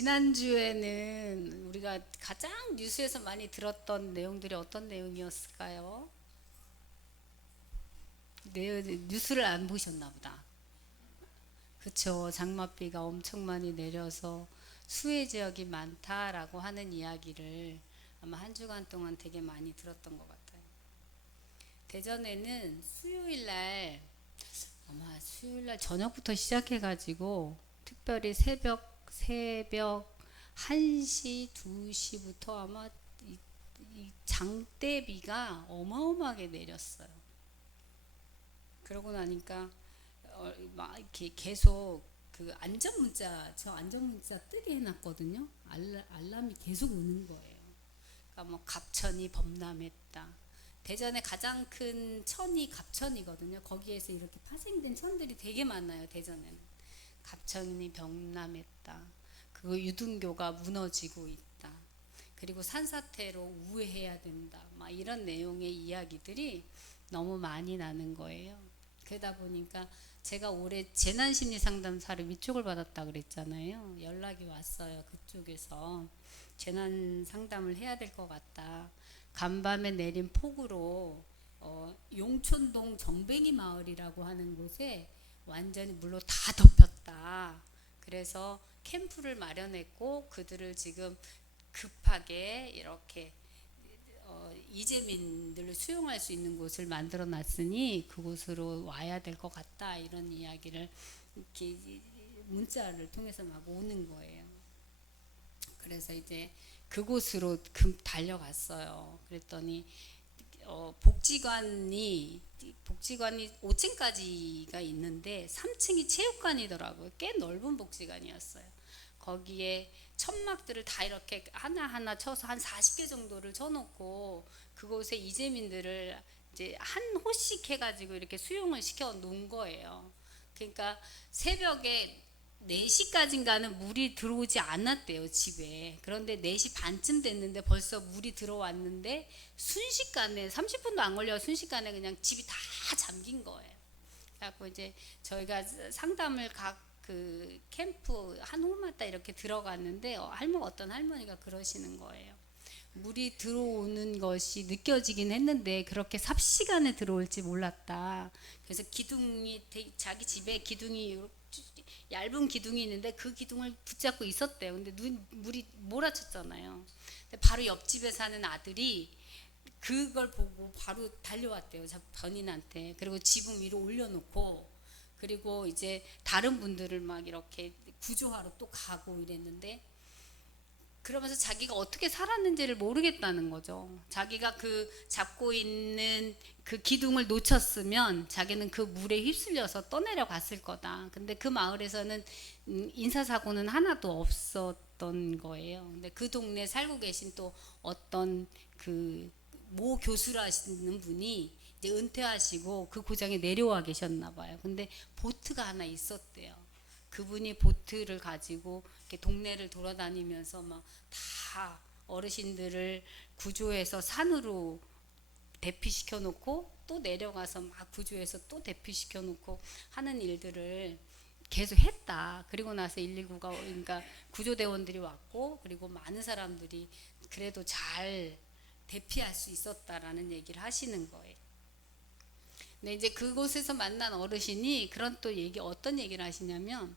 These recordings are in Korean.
지난주에는 우리가 가장 뉴스에서 많이 들었던 내용들이 어떤 내용이었을까요? 뉴스를 안 보셨나 보다. 그쵸. 장맛비가 엄청 많이 내려서 수해 지역이 많다라고 하는 이야기를 아마 한 주간 동안 되게 많이 들었던 것 같아요. 대전에는 수요일 날 저녁부터 시작해가지고 특별히 새벽 1시, 2시부터 아마 이 장대비가 어마어마하게 내렸어요. 그러고 나니까 막 이렇게 계속 저 안전 문자 뜨게 해놨거든요. 알람이 계속 오는 거예요. 그러니까 뭐 갑천이 범람했다. 대전에 가장 큰 천이 갑천이거든요. 거기에서 이렇게 파생된 천들이 되게 많아요. 대전에는 갑천이 범람했다. 그리고 유등교가 무너지고 있다. 그리고 산사태로 우회해야 된다. 막 이런 내용의 이야기들이 너무 많이 나는 거예요. 그러다 보니까 제가 올해 재난심리상담사를 위촉을 받았다 그랬잖아요. 연락이 왔어요. 그쪽에서 재난 상담을 해야 될 것 같다. 간밤에 내린 폭우로 용촌동 정뱅이 마을이라고 하는 곳에 완전히 물로 다 덮였다. 그래서 캠프를 마련했고 그들을 지금 급하게 이렇게 이재민들을 수용할 수 있는 곳을 만들어 놨으니 그곳으로 와야 될 것 같다. 이런 이야기를 이렇게 문자를 통해서 막 오는 거예요. 그래서 이제 그곳으로 달려갔어요. 그랬더니 복지관이 5층까지가 있는데 3층이 체육관이더라고요. 꽤 넓은 복지관이었어요. 거기에 천막들을 다 이렇게 하나하나 쳐서 한 40개 정도를 쳐놓고 그곳에 이재민들을 이제 한 호씩 해가지고 이렇게 수용을 시켜 놓은 거예요. 그러니까 새벽에 4시까지인가는 물이 들어오지 않았대요, 집에. 그런데 4시 반쯤 됐는데 벌써 물이 들어왔는데 순식간에 30분도 안 걸려 순식간에 그냥 집이 다 잠긴 거예요. 그래갖고 이제 저희가 상담을 각 그 캠프 한 홀마다 이렇게 들어갔는데 어떤 할머니가 그러시는 거예요. 물이 들어오는 것이 느껴지긴 했는데 그렇게 삽시간에 들어올지 몰랐다. 그래서 자기 집에 기둥이 얇은 기둥이 있는데 그 기둥을 붙잡고 있었대요. 근데 물이 몰아쳤잖아요. 근데 바로 옆집에 사는 아들이 그걸 보고 바로 달려왔대요. 본인한테. 그리고 지붕 위로 올려놓고 그리고 이제 다른 분들을 막 이렇게 구조하러 또 가고 이랬는데 그러면서 자기가 어떻게 살았는지를 모르겠다는 거죠. 자기가 그 잡고 있는 그 기둥을 놓쳤으면 자기는 그 물에 휩쓸려서 떠내려갔을 거다. 근데 그 마을에서는 인사사고는 하나도 없었던 거예요. 근데 그 동네 살고 계신 또 어떤 그 모 교수라시는 분이 이제 은퇴하시고 그 고장에 내려와 계셨나 봐요. 근데 보트가 하나 있었대요. 그분이 보트를 가지고 이렇게 동네를 돌아다니면서 막 다 어르신들을 구조해서 산으로 대피시켜 놓고 또 내려가서 막 구조해서 또 대피시켜 놓고 하는 일들을 계속 했다. 그리고 나서 119가 그러니까 구조대원들이 왔고 그리고 많은 사람들이 그래도 잘 대피할 수 있었다라는 얘기를 하시는 거예요. 근데 이제 그곳에서 만난 어르신이 그런 또 어떤 얘기를 하시냐면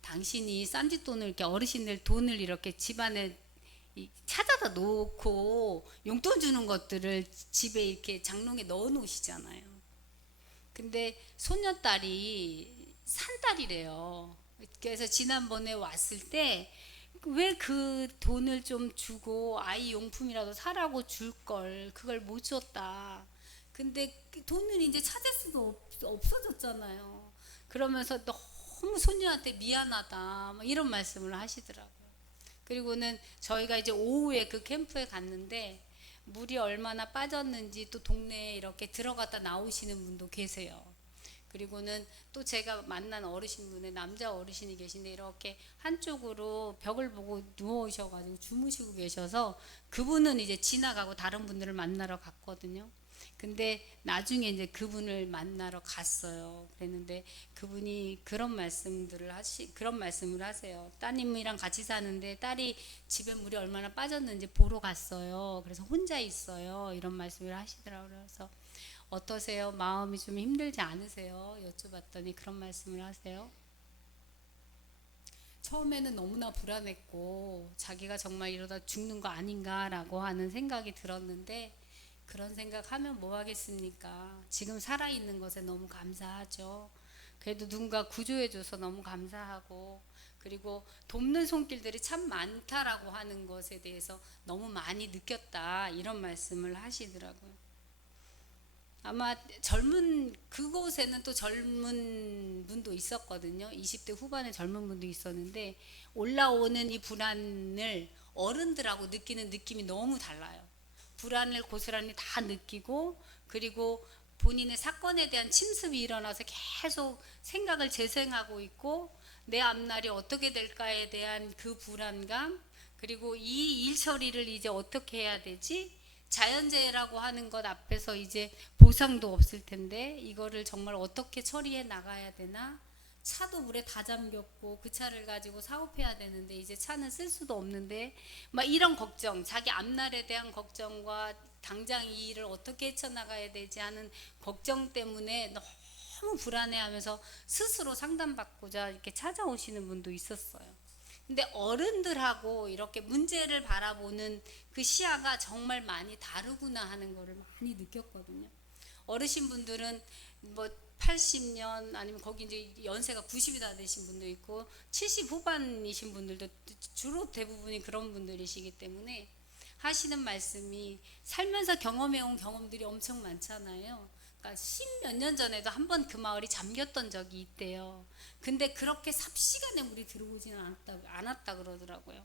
당신이 쌈짓돈을 이렇게 어르신들 돈을 이렇게 집안에 찾아다 놓고 용돈 주는 것들을 집에 이렇게 장롱에 넣어 놓으시잖아요. 근데 손녀딸이 산딸이래요. 그래서 지난번에 왔을 때 왜 그 돈을 좀 주고 아이 용품이라도 사라고 줄 걸 그걸 못 줬다. 근데 그 돈을 이제 찾을 수도 없어졌잖아요. 그러면서 너무 손녀한테 미안하다 이런 말씀을 하시더라고요. 그리고는 저희가 이제 오후에 그 캠프에 갔는데 물이 얼마나 빠졌는지 또 동네에 이렇게 들어갔다 나오시는 분도 계세요. 그리고는 또 제가 만난 어르신분의 남자 어르신이 계신데 이렇게 한쪽으로 벽을 보고 누워셔가지고 주무시고 계셔서 그분은 이제 지나가고 다른 분들을 만나러 갔거든요. 근데 나중에 이제 그분을 만나러 갔어요. 그랬는데 그분이 그런 말씀을 하세요. 따님이랑 같이 사는데 딸이 집에 물이 얼마나 빠졌는지 보러 갔어요. 그래서 혼자 있어요. 이런 말씀을 하시더라고요. 그래서 어떠세요? 마음이 좀 힘들지 않으세요? 여쭤봤더니 그런 말씀을 하세요. 처음에는 너무나 불안했고 자기가 정말 이러다 죽는 거 아닌가라고 하는 생각이 들었는데, 그런 생각하면 뭐 하겠습니까? 지금 살아있는 것에 너무 감사하죠. 그래도 누군가 구조해줘서 너무 감사하고, 그리고 돕는 손길들이 참 많다라고 하는 것에 대해서 너무 많이 느꼈다, 이런 말씀을 하시더라고요. 아마 그곳에는 또 젊은 분도 있었거든요. 20대 후반에 젊은 분도 있었는데, 올라오는 이 불안을 어른들하고 느끼는 느낌이 너무 달라요. 불안을 고스란히 다 느끼고, 그리고 본인의 사건에 대한 침습이 일어나서 계속 생각을 재생하고 있고, 내 앞날이 어떻게 될까에 대한 그 불안감, 그리고 이 일 처리를 이제 어떻게 해야 되지? 자연재해라고 하는 것 앞에서 이제 보상도 없을 텐데 이거를 정말 어떻게 처리해 나가야 되나? 차도 물에 다 잠겼고 그 차를 가지고 사업해야 되는데 이제 차는 쓸 수도 없는데, 막 이런 걱정, 자기 앞날에 대한 걱정과 당장 이 일을 어떻게 헤쳐나가야 되지 하는 걱정 때문에 너무 불안해하면서 스스로 상담받고자 이렇게 찾아오시는 분도 있었어요. 근데 어른들하고 이렇게 문제를 바라보는 그 시야가 정말 많이 다르구나 하는 거를 많이 느꼈거든요. 어르신 분들은 뭐 80년 아니면 거기 이제 연세가 90이 다 되신 분도 있고 70 후반이신 분들도 주로 대부분이 그런 분들이시기 때문에 하시는 말씀이, 살면서 경험해온 경험들이 엄청 많잖아요. 그러니까 10몇 년 전에도 한 번 그 마을이 잠겼던 적이 있대요. 근데 그렇게 삽시간에 물이 들어오지는 않았다 그러더라고요.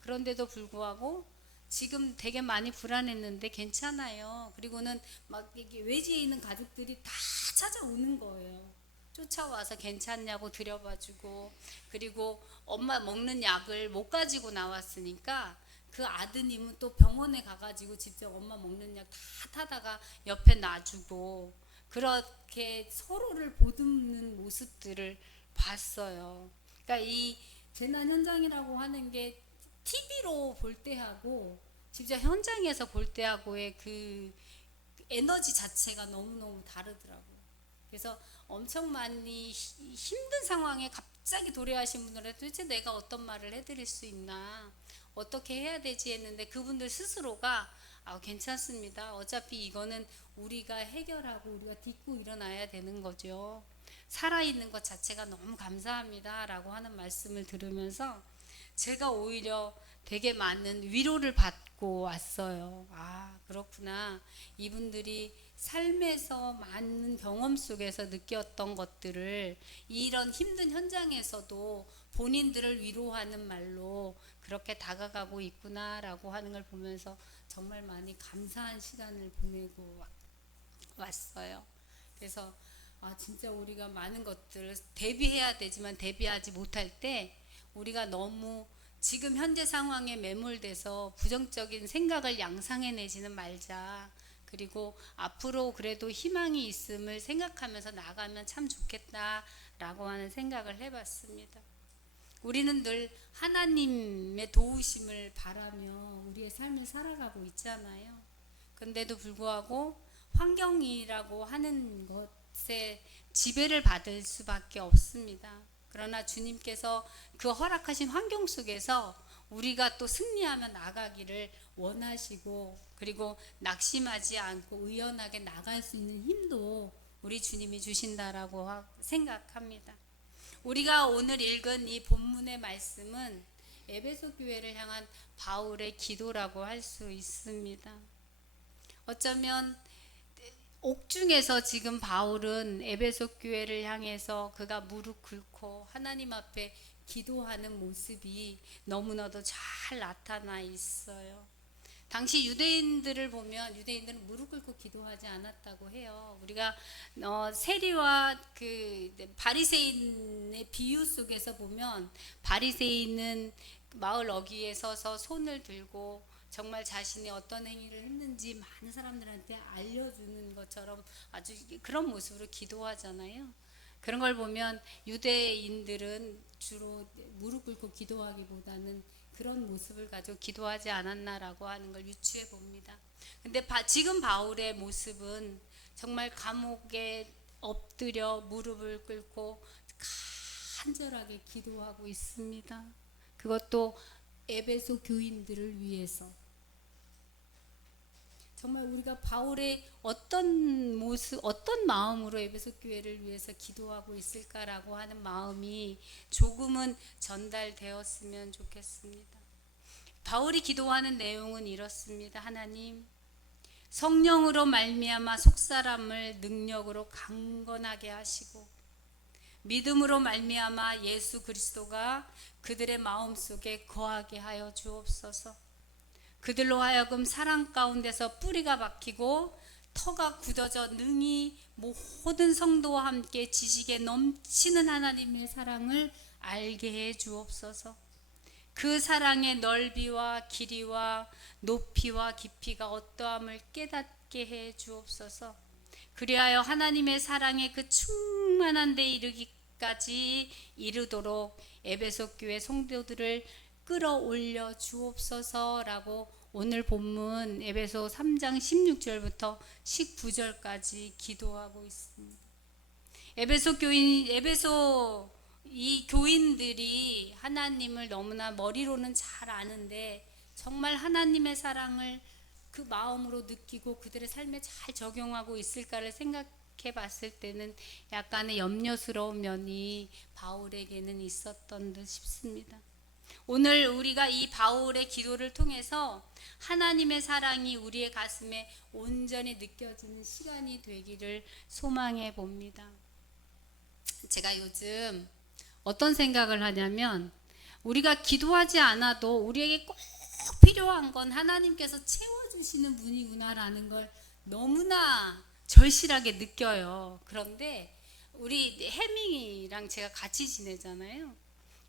그런데도 불구하고 지금 되게 많이 불안했는데 괜찮아요. 그리고는 막 이게 외지에 있는 가족들이 다 찾아오는 거예요. 쫓아와서 괜찮냐고 들여봐주고, 그리고 엄마 먹는 약을 못 가지고 나왔으니까 그 아드님은 또 병원에 가가지고 직접 엄마 먹는 약 다 타다가 옆에 놔주고, 그렇게 서로를 보듬는 모습들을 봤어요. 그러니까 이 재난 현장이라고 하는 게 TV로 볼 때하고 직접 현장에서 볼 때하고의 그 에너지 자체가 너무너무 다르더라고요. 그래서 엄청 많이 힘든 상황에 갑자기 도래하신 분들은 도대체 내가 어떤 말을 해드릴 수 있나, 어떻게 해야 되지 했는데 그분들 스스로가 괜찮습니다. 어차피 이거는 우리가 해결하고 우리가 딛고 일어나야 되는 거죠. 살아있는 것 자체가 너무 감사합니다 라고 하는 말씀을 들으면서 제가 오히려 되게 많은 위로를 받고 왔어요. 그렇구나. 이분들이 삶에서 많은 경험 속에서 느꼈던 것들을 이런 힘든 현장에서도 본인들을 위로하는 말로 그렇게 다가가고 있구나라고 하는 걸 보면서 정말 많이 감사한 시간을 보내고 왔어요. 그래서 진짜 우리가 많은 것들을 대비해야 되지만 대비하지 못할 때 우리가 너무 지금 현재 상황에 매몰돼서 부정적인 생각을 양상해내지는 말자. 그리고 앞으로 그래도 희망이 있음을 생각하면서 나가면 참 좋겠다라고 하는 생각을 해봤습니다. 우리는 늘 하나님의 도우심을 바라며 우리의 삶을 살아가고 있잖아요. 근데도 불구하고 환경이라고 하는 것에 지배를 받을 수밖에 없습니다. 그러나 주님께서 그 허락하신 환경 속에서 우리가 또 승리하며 나가기를 원하시고, 그리고 낙심하지 않고 의연하게 나갈 수 있는 힘도 우리 주님이 주신다라고 생각합니다. 우리가 오늘 읽은 이 본문의 말씀은 에베소 교회를 향한 바울의 기도라고 할 수 있습니다. 어쩌면 옥중에서 지금 바울은 에베소 교회를 향해서 그가 무릎 꿇고 하나님 앞에 기도하는 모습이 너무나도 잘 나타나 있어요. 당시 유대인들을 보면 유대인들은 무릎 꿇고 기도하지 않았다고 해요. 우리가 세리와 그 바리새인의 비유 속에서 보면 바리새인은 마을 어귀에 서서 손을 들고 정말 자신이 어떤 행위를 했는지 많은 사람들한테 알려주는 것처럼 아주 그런 모습으로 기도하잖아요. 그런 걸 보면 유대인들은 주로 무릎 꿇고 기도하기보다는 그런 모습을 가지고 기도하지 않았나라고 하는 걸 유추해 봅니다. 근데 지금 바울의 모습은 정말 감옥에 엎드려 무릎을 꿇고 간절하게 기도하고 있습니다. 그것도 에베소 교인들을 위해서. 정말 우리가 바울의 어떤 모습, 어떤 마음으로 에베소 교회를 위해서 기도하고 있을까라고 하는 마음이 조금은 전달되었으면 좋겠습니다. 바울이 기도하는 내용은 이렇습니다. 하나님, 성령으로 말미암아 속사람을 능력으로 강건하게 하시고 믿음으로 말미암아 예수 그리스도가 그들의 마음속에 거하게 하여 주옵소서. 그들로 하여금 사랑 가운데서 뿌리가 박히고 터가 굳어져 능히 모든 성도와 함께 지식에 넘치는 하나님의 사랑을 알게 해 주옵소서. 그 사랑의 넓이와 길이와 높이와 깊이가 어떠함을 깨닫게 해 주옵소서. 그리하여 하나님의 사랑의 그 충만한 데 이르기까지 이르도록 에베소 교회 성도들을 끌어올려 주옵소서라고 오늘 본문 에베소 3장 16절부터 19절까지 기도하고 있습니다. 에베소 이 교인들이 하나님을 너무나 머리로는 잘 아는데 정말 하나님의 사랑을 그 마음으로 느끼고 그들의 삶에 잘 적용하고 있을까를 생각해 봤을 때는 약간의 염려스러운 면이 바울에게는 있었던 듯 싶습니다. 오늘 우리가 이 바울의 기도를 통해서 하나님의 사랑이 우리의 가슴에 온전히 느껴지는 시간이 되기를 소망해 봅니다. 제가 요즘 어떤 생각을 하냐면 우리가 기도하지 않아도 우리에게 꼭 필요한 건 하나님께서 채워주시는 분이구나라는 걸 너무나 절실하게 느껴요. 그런데 우리 혜민이랑 제가 같이 지내잖아요.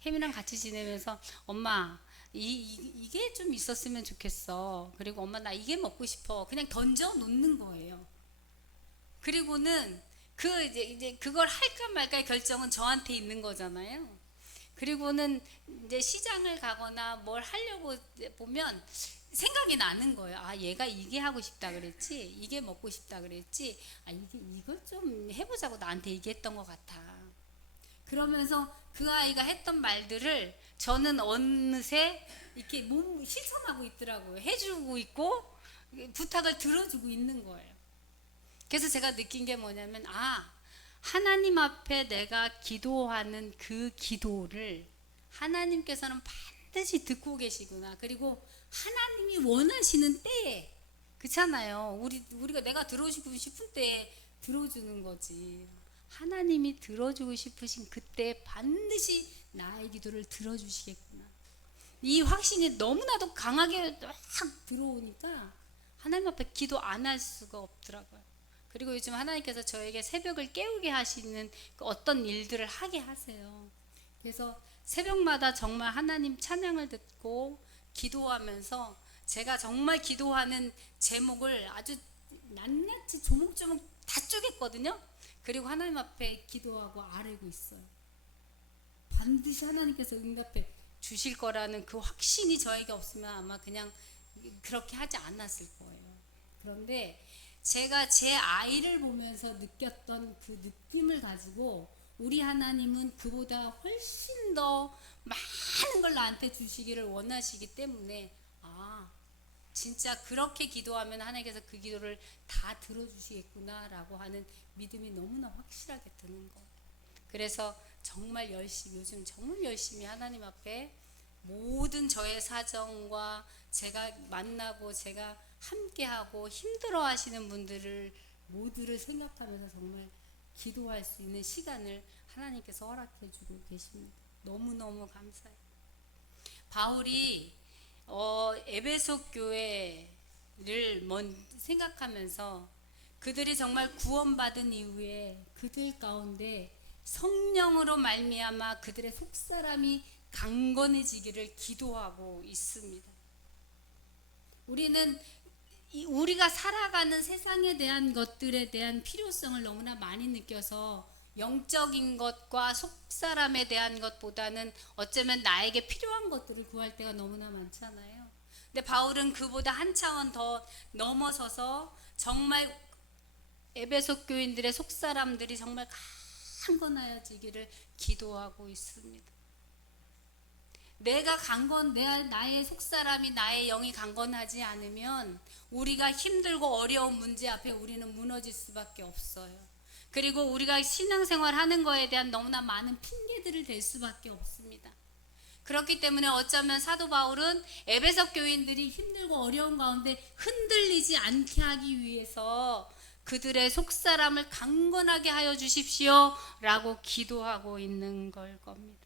혜민이랑 같이 지내면서 엄마 이게 좀 있었으면 좋겠어. 그리고 엄마 나 이게 먹고 싶어. 그냥 던져 놓는 거예요. 그리고는 이제 그걸 할까 말까의 결정은 저한테 있는 거잖아요. 그리고는 이제 시장을 가거나 뭘 하려고 보면 생각이 나는 거예요. 아, 얘가 이게 하고 싶다 그랬지, 이게 먹고 싶다 그랬지, 아, 이걸 좀 해보자고 나한테 얘기했던 것 같아. 그러면서 그 아이가 했던 말들을 저는 어느새 이렇게 실천하고 있더라고요. 해주고 있고 부탁을 들어주고 있는 거예요. 그래서 제가 느낀 게 뭐냐면 하나님 앞에 내가 기도하는 그 기도를 하나님께서는 반드시 듣고 계시구나. 그리고 하나님이 원하시는 때에, 그렇잖아요. 우리가 내가 들어주고 싶은 때에 들어주는 거지. 하나님이 들어주고 싶으신 그때 반드시 나의 기도를 들어주시겠구나. 이 확신이 너무나도 강하게 확 들어오니까 하나님 앞에 기도 안 할 수가 없더라고요. 그리고 요즘 하나님께서 저에게 새벽을 깨우게 하시는 그 어떤 일들을 하게 하세요. 그래서 새벽마다 정말 하나님 찬양을 듣고 기도하면서 제가 정말 기도하는 제목을 아주 낱낱이 조목조목 다 쪼갰거든요. 그리고 하나님 앞에 기도하고 아뢰고 있어요. 반드시 하나님께서 응답해 주실 거라는 그 확신이 저에게 없으면 아마 그냥 그렇게 하지 않았을 거예요. 그런데 제가 제 아이를 보면서 느꼈던 그 느낌을 가지고 우리 하나님은 그보다 훨씬 더 많은 걸 나한테 주시기를 원하시기 때문에 진짜 그렇게 기도하면 하나님께서 그 기도를 다 들어주시겠구나라고 하는 믿음이 너무나 확실하게 드는 거예요. 그래서 정말 요즘 정말 열심히 하나님 앞에 모든 저의 사정과 제가 만나고 제가 함께하고 힘들어 하시는 분들을 모두를 생각하면서 정말 기도할 수 있는 시간을 하나님께서 허락해 주고 계십니다. 너무너무 감사해요. 바울이 에베소 교회를 생각하면서 그들이 정말 구원받은 이후에 그들 가운데 성령으로 말미암아 그들의 속사람이 강건해지기를 기도하고 있습니다. 우리는 우리가 살아가는 세상에 대한 것들에 대한 필요성을 너무나 많이 느껴서 영적인 것과 속사람에 대한 것보다는 어쩌면 나에게 필요한 것들을 구할 때가 너무나 많잖아요. 근데 바울은 그보다 한 차원 더 넘어서서 정말 에베소 교인들의 속사람들이 정말 강건하여지기를 기도하고 있습니다. 내가 나의 속사람이 나의 영이 강건하지 않으면 우리가 힘들고 어려운 문제 앞에 우리는 무너질 수밖에 없어요. 그리고 우리가 신앙생활 하는 거에 대한 너무나 많은 핑계들을 댈 수밖에 없습니다. 그렇기 때문에 어쩌면 사도 바울은 에베소 교인들이 힘들고 어려운 가운데 흔들리지 않게 하기 위해서 그들의 속사람을 강건하게 하여 주십시오 라고 기도하고 있는 걸 겁니다.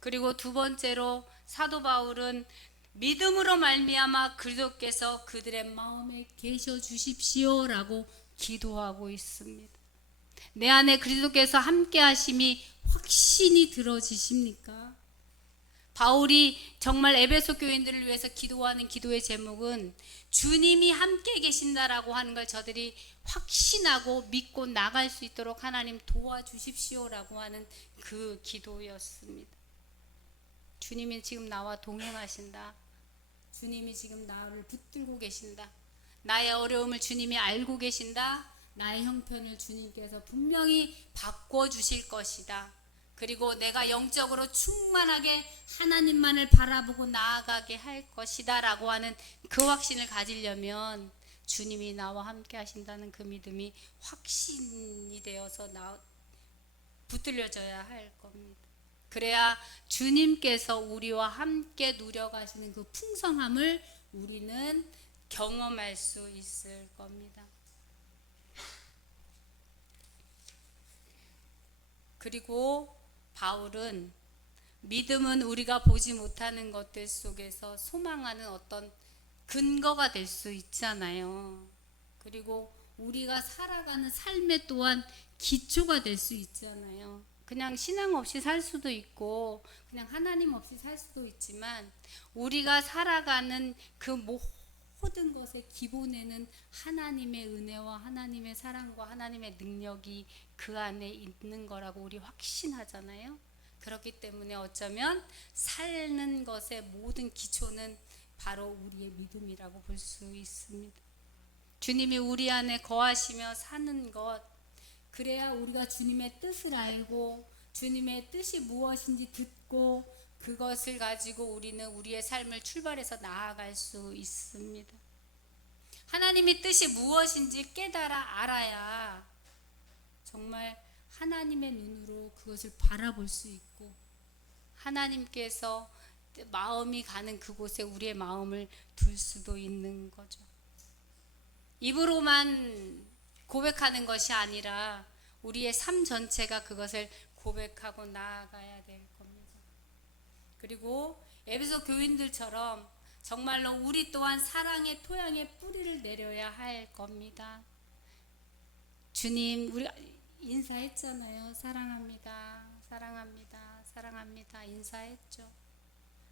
그리고 두 번째로 사도 바울은 믿음으로 말미암아 그리스도께서 그들의 마음에 계셔 주십시오라고 기도하고 있습니다. 내 안에 그리스도께서 함께 하심이 확신이 들어지십니까? 바울이 정말 에베소 교인들을 위해서 기도하는 기도의 제목은 주님이 함께 계신다라고 하는 걸 저들이 확신하고 믿고 나갈 수 있도록 하나님 도와주십시오라고 하는 그 기도였습니다. 주님이 지금 나와 동행하신다. 주님이 지금 나를 붙들고 계신다. 나의 어려움을 주님이 알고 계신다. 나의 형편을 주님께서 분명히 바꿔주실 것이다. 그리고 내가 영적으로 충만하게 하나님만을 바라보고 나아가게 할 것이다 라고 하는 그 확신을 가지려면 주님이 나와 함께 하신다는 그 믿음이 확신이 되어서 붙들려져야 할 겁니다. 그래야 주님께서 우리와 함께 누려가시는 그 풍성함을 우리는 경험할 수 있을 겁니다. 그리고 바울은 믿음은 우리가 보지 못하는 것들 속에서 소망하는 어떤 근거가 될 수 있잖아요. 그리고 우리가 살아가는 삶에 또한 기초가 될 수 있잖아요. 그냥 신앙 없이 살 수도 있고 그냥 하나님 없이 살 수도 있지만 우리가 살아가는 그 모든 것의 기본에는 하나님의 은혜와 하나님의 사랑과 하나님의 능력이 그 안에 있는 거라고 우리 확신하잖아요. 그렇기 때문에 어쩌면 사는 것의 모든 기초는 바로 우리의 믿음이라고 볼 수 있습니다. 주님이 우리 안에 거하시며 사는 것, 그래야 우리가 주님의 뜻을 알고 주님의 뜻이 무엇인지 듣고 그것을 가지고 우리는 우리의 삶을 출발해서 나아갈 수 있습니다. 하나님의 뜻이 무엇인지 깨달아 알아야 정말 하나님의 눈으로 그것을 바라볼 수 있고 하나님께서 마음이 가는 그곳에 우리의 마음을 둘 수도 있는 거죠. 입으로만 고백하는 것이 아니라 우리의 삶 전체가 그것을 고백하고 나아가야 될 겁니다. 그리고 에베소 교인들처럼 정말로 우리 또한 사랑의 토양에 뿌리를 내려야 할 겁니다. 주님, 우리 인사했잖아요. 사랑합니다. 사랑합니다. 사랑합니다. 인사했죠.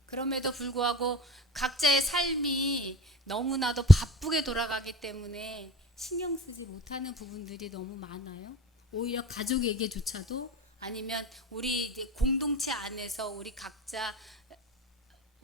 그럼에도 불구하고 각자의 삶이 너무나도 바쁘게 돌아가기 때문에 신경 쓰지 못하는 부분들이 너무 많아요. 오히려 가족에게조차도 아니면 우리 공동체 안에서 우리 각자와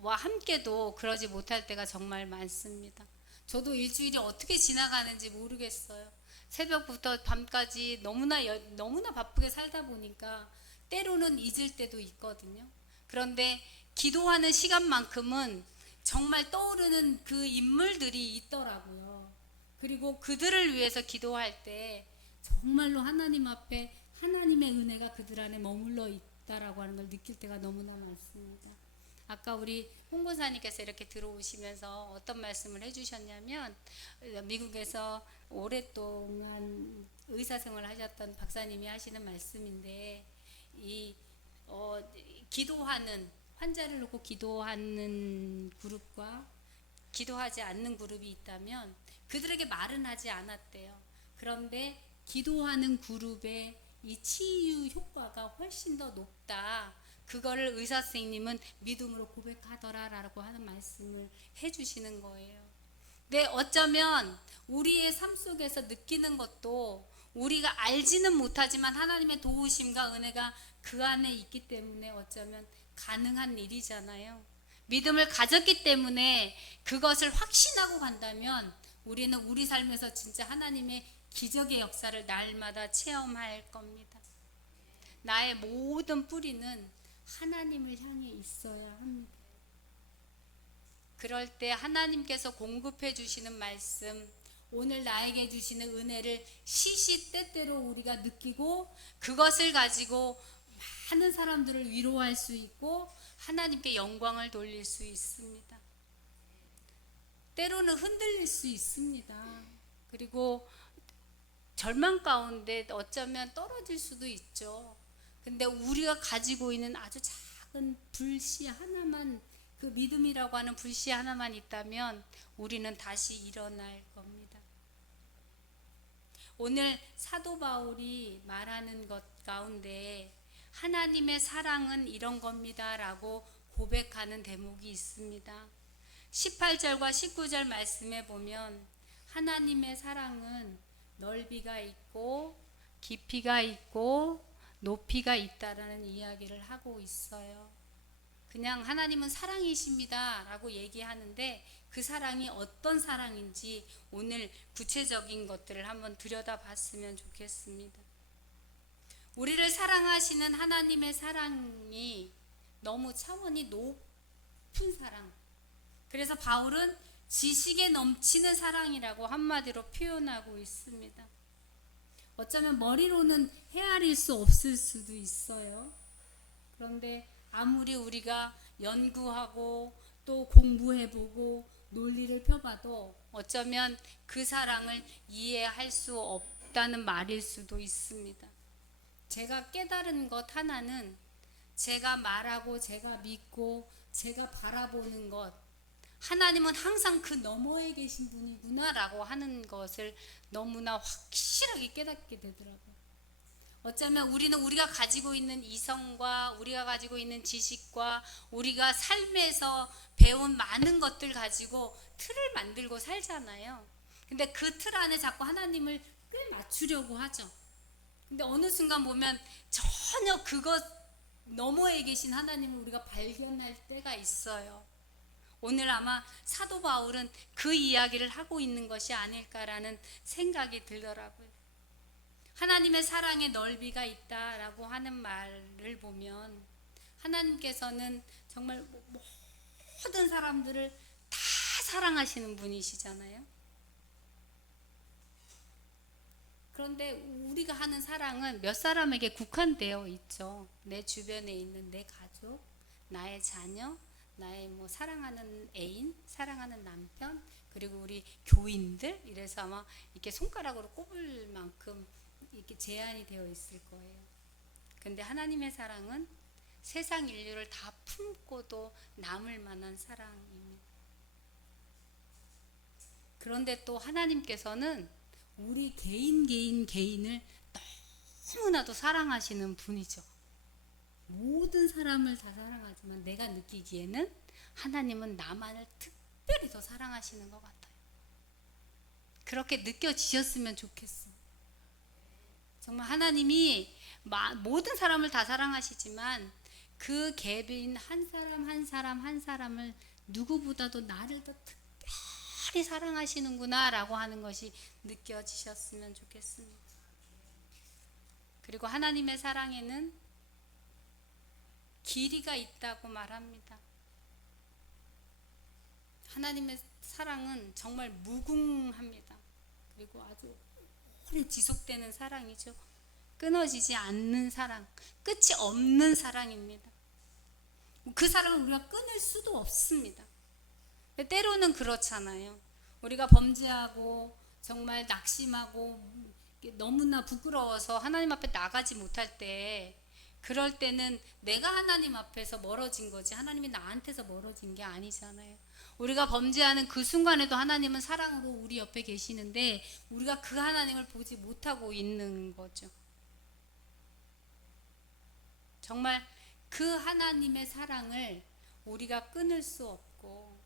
함께도 그러지 못할 때가 정말 많습니다. 저도 일주일이 어떻게 지나가는지 모르겠어요. 새벽부터 밤까지 너무나 바쁘게 살다 보니까 때로는 잊을 때도 있거든요. 그런데 기도하는 시간만큼은 정말 떠오르는 그 인물들이 있더라고요. 그리고 그들을 위해서 기도할 때 정말로 하나님 앞에 하나님의 은혜가 그들 안에 머물러 있다라고 하는 걸 느낄 때가 너무나 많습니다. 아까 우리 홍보사님께서 이렇게 들어오시면서 어떤 말씀을 해주셨냐면 미국에서 오랫동안 의사생활을 하셨던 박사님이 하시는 말씀인데 기도하는 환자를 놓고 기도하는 그룹과 기도하지 않는 그룹이 있다면 그들에게 말은 하지 않았대요. 그런데 기도하는 그룹의 이 치유 효과가 훨씬 더 높다. 그거를 의사 선생님은 믿음으로 고백하더라라고 하는 말씀을 해주시는 거예요. 근데 어쩌면 우리의 삶 속에서 느끼는 것도 우리가 알지는 못하지만 하나님의 도우심과 은혜가 그 안에 있기 때문에 어쩌면 가능한 일이잖아요. 믿음을 가졌기 때문에 그것을 확신하고 간다면 우리는 우리 삶에서 진짜 하나님의 기적의 역사를 날마다 체험할 겁니다. 나의 모든 뿌리는 하나님을 향해 있어야 합니다. 그럴 때 하나님께서 공급해 주시는 말씀, 오늘 나에게 주시는 은혜를 시시때때로 우리가 느끼고 그것을 가지고 많은 사람들을 위로할 수 있고 하나님께 영광을 돌릴 수 있습니다. 때로는 흔들릴 수 있습니다. 그리고 절망 가운데 어쩌면 떨어질 수도 있죠. 근데 우리가 가지고 있는 아주 작은 불씨 하나만, 그 믿음이라고 하는 불씨 하나만 있다면 우리는 다시 일어날 겁니다. 오늘 사도 바울이 말하는 것 가운데 하나님의 사랑은 이런 겁니다 라고 고백하는 대목이 있습니다. 18절과 19절 말씀에 보면 하나님의 사랑은 넓이가 있고 깊이가 있고 높이가 있다라는 이야기를 하고 있어요. 그냥 하나님은 사랑이십니다 라고 얘기하는데 그 사랑이 어떤 사랑인지 오늘 구체적인 것들을 한번 들여다봤으면 좋겠습니다. 우리를 사랑하시는 하나님의 사랑이 너무 차원이 높은 사랑, 그래서 바울은 지식에 넘치는 사랑이라고 한마디로 표현하고 있습니다. 어쩌면 머리로는 헤아릴 수 없을 수도 있어요. 그런데 아무리 우리가 연구하고 또 공부해보고 논리를 펴봐도 어쩌면 그 사랑을 이해할 수 없다는 말일 수도 있습니다. 제가 깨달은 것 하나는 제가 말하고 제가 믿고 제가 바라보는 것, 하나님은 항상 그 너머에 계신 분이구나 라고 하는 것을 너무나 확실하게 깨닫게 되더라고요. 어쩌면 우리는 우리가 가지고 있는 이성과 우리가 가지고 있는 지식과 우리가 삶에서 배운 많은 것들 가지고 틀을 만들고 살잖아요. 근데 그 틀 안에 자꾸 하나님을 꽤 맞추려고 하죠. 근데 어느 순간 보면 전혀 그것 너머에 계신 하나님을 우리가 발견할 때가 있어요. 오늘 아마 사도 바울은 그 이야기를 하고 있는 것이 아닐까라는 생각이 들더라고요. 하나님의 사랑의 넓이가 있다라고 하는 말을 보면 하나님께서는 정말 모든 사람들을 다 사랑하시는 분이시잖아요. 그런데 우리가 하는 사랑은 몇 사람에게 국한되어 있죠. 내 주변에 있는 내 가족, 나의 자녀, 나의 사랑하는 애인, 사랑하는 남편, 그리고 우리 교인들, 이래서 아마 이렇게 손가락으로 꼽을 만큼 이렇게 제한이 되어 있을 거예요. 근데 하나님의 사랑은 세상 인류를 다 품고도 남을 만한 사랑입니다. 그런데 또 하나님께서는 우리 개인을 너무나도 사랑하시는 분이죠. 모든 사람을 다 사랑하지만 내가 느끼기에는 하나님은 나만을 특별히 더 사랑하시는 것 같아요. 그렇게 느껴지셨으면 좋겠어요. 정말 하나님이 모든 사람을 다 사랑하시지만 그 개인 한 사람을 누구보다도 나를 더 특별히 사랑하시는구나 라고 하는 것이 느껴지셨으면 좋겠습니다. 그리고 하나님의 사랑에는 길이가 있다고 말합니다. 하나님의 사랑은 정말 무궁합니다. 그리고 아주 오래 지속되는 사랑이죠. 끊어지지 않는 사랑, 끝이 없는 사랑입니다. 그 사랑을 우리가 끊을 수도 없습니다. 때로는 그렇잖아요. 우리가 범죄하고 정말 낙심하고 너무나 부끄러워서 하나님 앞에 나가지 못할 때, 그럴 때는 내가 하나님 앞에서 멀어진 거지 하나님이 나한테서 멀어진 게 아니잖아요. 우리가 범죄하는 그 순간에도 하나님은 사랑으로 우리 옆에 계시는데 우리가 그 하나님을 보지 못하고 있는 거죠. 정말 그 하나님의 사랑을 우리가 끊을 수 없고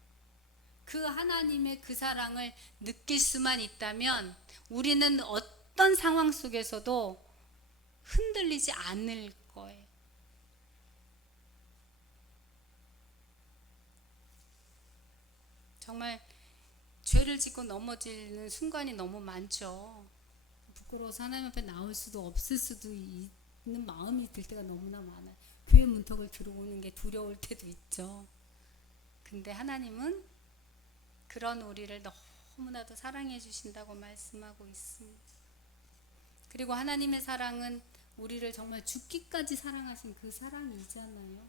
그 하나님의 그 사랑을 느낄 수만 있다면 우리는 어떤 상황 속에서도 흔들리지 않을 거예요. 정말 죄를 짓고 넘어지는 순간이 너무 많죠. 부끄러워서 하나님 앞에 나올 수도 없을 수도 있는 마음이 들 때가 너무나 많아요. 교회 문턱을 들어오는 게 두려울 때도 있죠. 근데 하나님은 그런 우리를 너무나도 사랑해 주신다고 말씀하고 있습니다. 그리고 하나님의 사랑은 우리를 정말 죽기까지 사랑하신 그 사랑이잖아요.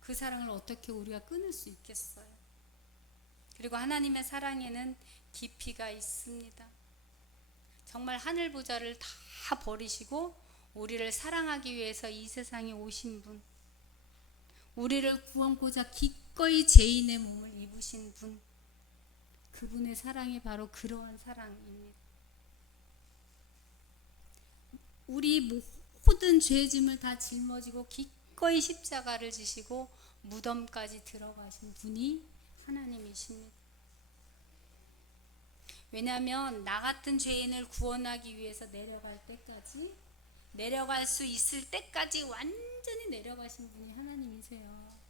그 사랑을 어떻게 우리가 끊을 수 있겠어요? 그리고 하나님의 사랑에는 깊이가 있습니다. 정말 하늘 보좌를 다 버리시고 우리를 사랑하기 위해서 이 세상에 오신 분, 우리를 구원고자 기꺼이 죄인의 몸을 입으신 분, 그분의 사랑이 바로 그러한 사랑입니다. 우리 모든 죄짐을 다 짊어지고 기꺼이 십자가를 지시고 무덤까지 들어가신 분이 하나님이십니다. 왜냐하면 나 같은 죄인을 구원하기 위해서 내려갈 수 있을 때까지 완전히 내려가신 분이 하나님이세요.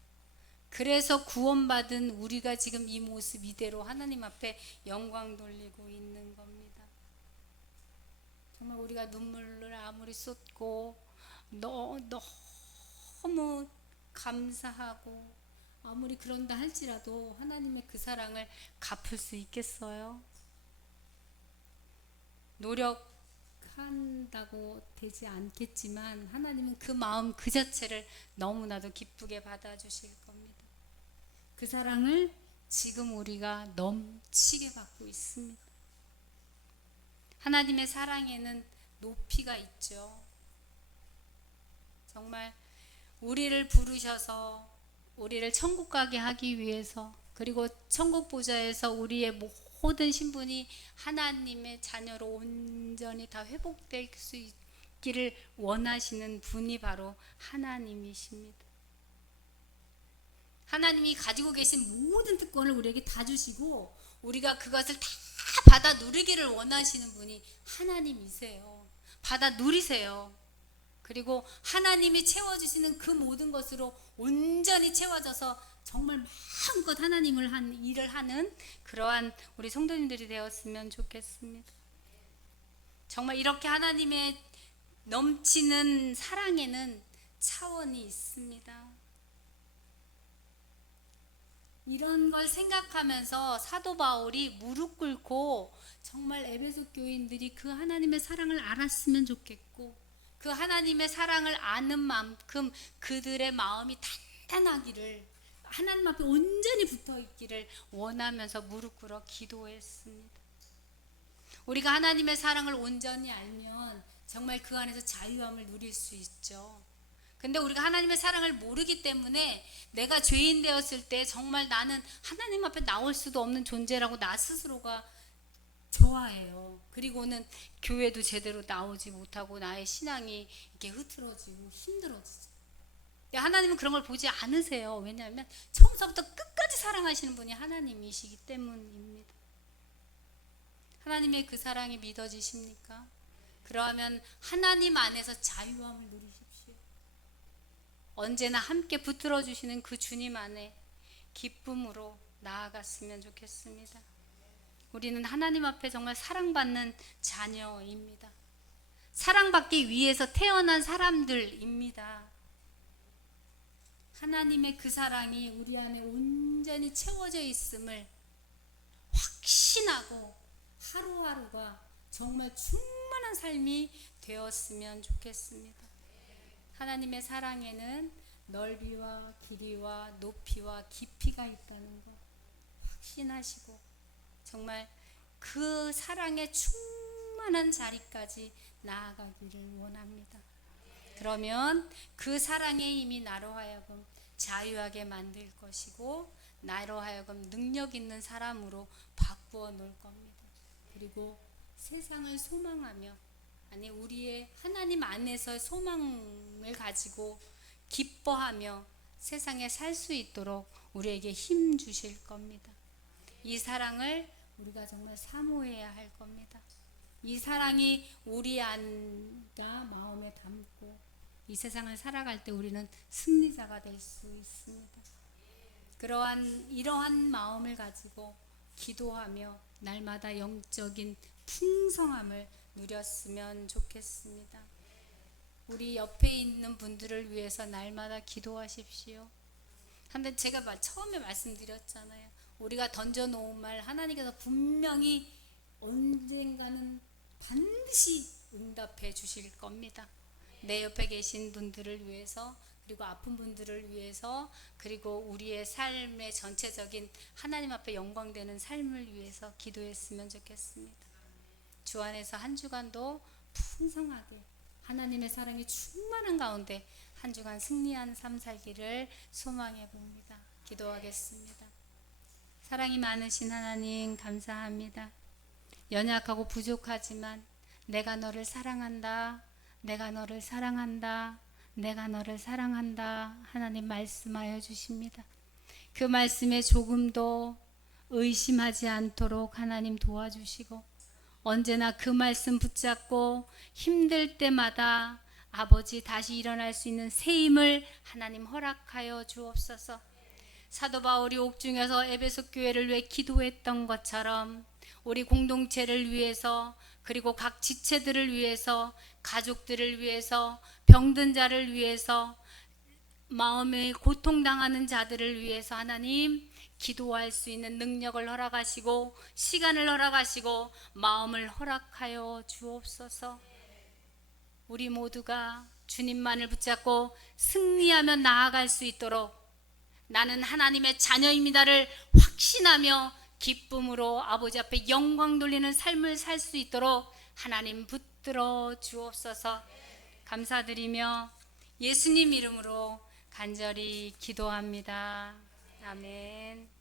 그래서 구원받은 우리가 지금 이 모습 이대로 하나님 앞에 영광 돌리고 있는 겁니다. 정말 우리가 눈물을 아무리 쏟고 너무 감사하고 아무리 그런다 할지라도 하나님의 그 사랑을 갚을 수 있겠어요? 노력한다고 되지 않겠지만 하나님은 그 마음 그 자체를 너무나도 기쁘게 받아주실 겁니다. 그 사랑을 지금 우리가 넘치게 받고 있습니다. 하나님의 사랑에는 높이가 있죠. 정말 우리를 부르셔서 우리를 천국 가게 하기 위해서, 그리고 천국 보좌에서 우리의 모든 신분이 하나님의 자녀로 온전히 다 회복될 수 있기를 원하시는 분이 바로 하나님이십니다. 하나님이 가지고 계신 모든 특권을 우리에게 다 주시고 우리가 그것을 다 받아 누리기를 원하시는 분이 하나님이세요. 받아 누리세요. 그리고 하나님이 채워주시는 그 모든 것으로 온전히 채워져서 정말 마음껏 하나님을 한 일을 하는 그러한 우리 성도님들이 되었으면 좋겠습니다. 정말 이렇게 하나님의 넘치는 사랑에는 차원이 있습니다. 이런 걸 생각하면서 사도 바울이 무릎 꿇고 정말 에베소 교인들이 그 하나님의 사랑을 알았으면 좋겠고 그 하나님의 사랑을 아는 만큼 그들의 마음이 단단하기를, 하나님 앞에 온전히 붙어 있기를 원하면서 무릎 꿇어 기도했습니다. 우리가 하나님의 사랑을 온전히 알면 정말 그 안에서 자유함을 누릴 수 있죠. 근데 우리가 하나님의 사랑을 모르기 때문에 내가 죄인 되었을 때 정말 나는 하나님 앞에 나올 수도 없는 존재라고 나 스스로가 좋아해요. 그리고는 교회도 제대로 나오지 못하고 나의 신앙이 이렇게 흐트러지고 힘들어지죠. 하나님은 그런 걸 보지 않으세요. 왜냐하면 처음부터 끝까지 사랑하시는 분이 하나님이시기 때문입니다. 하나님의 그 사랑이 믿어지십니까? 그러면 하나님 안에서 자유함을 누리십시오. 언제나 함께 붙들어 주시는 그 주님 안에 기쁨으로 나아갔으면 좋겠습니다. 우리는 하나님 앞에 정말 사랑받는 자녀입니다. 사랑받기 위해서 태어난 사람들입니다. 하나님의 그 사랑이 우리 안에 온전히 채워져 있음을 확신하고 하루하루가 정말 충만한 삶이 되었으면 좋겠습니다. 하나님의 사랑에는 넓이와 길이와 높이와 깊이가 있다는 것 확신하시고 정말 그 사랑의 충만한 자리까지 나아가기를 원합니다. 그러면 그 사랑의 힘이 나로 하여금 자유하게 만들 것이고 나로 하여금 능력 있는 사람으로 바꾸어 놓을 겁니다. 그리고 세상을 소망하며 아니 우리의 하나님 안에서 소망을 가지고 기뻐하며 세상에 살 수 있도록 우리에게 힘 주실 겁니다. 이 사랑을 우리가 정말 사모해야 할 겁니다. 이 사랑이 우리 안과 마음에 담고 이 세상을 살아갈 때 우리는 승리자가 될 수 있습니다. 이러한 마음을 가지고 기도하며 날마다 영적인 풍성함을 누렸으면 좋겠습니다. 우리 옆에 있는 분들을 위해서 날마다 기도하십시오. 근데 제가 처음에 말씀드렸잖아요. 우리가 던져놓은 말 하나님께서 분명히 언젠가는 반드시 응답해 주실 겁니다. 내 옆에 계신 분들을 위해서, 그리고 아픈 분들을 위해서, 그리고 우리의 삶의 전체적인 하나님 앞에 영광되는 삶을 위해서 기도했으면 좋겠습니다. 주 안에서 한 주간도 풍성하게 하나님의 사랑이 충만한 가운데 한 주간 승리한 삶 살기를 소망해 봅니다. 기도하겠습니다. 사랑이 많으신 하나님 감사합니다. 연약하고 부족하지만 내가 너를 사랑한다. 내가 너를 사랑한다. 내가 너를 사랑한다. 하나님 말씀하여 주십니다. 그 말씀에 조금도 의심하지 않도록 하나님 도와주시고 언제나 그 말씀 붙잡고 힘들 때마다 아버지 다시 일어날 수 있는 새 힘을 하나님 허락하여 주옵소서. 사도 바울이 옥중에서 에베소 교회를 위해 기도했던 것처럼 우리 공동체를 위해서, 그리고 각 지체들을 위해서, 가족들을 위해서, 병든 자를 위해서, 마음에 고통당하는 자들을 위해서 하나님 기도할 수 있는 능력을 허락하시고 시간을 허락하시고 마음을 허락하여 주옵소서. 우리 모두가 주님만을 붙잡고 승리하며 나아갈 수 있도록 나는 하나님의 자녀입니다를 확신하며 기쁨으로 아버지 앞에 영광 돌리는 삶을 살 수 있도록 하나님 붙들어 주옵소서. 감사드리며 예수님 이름으로 간절히 기도합니다. 아멘.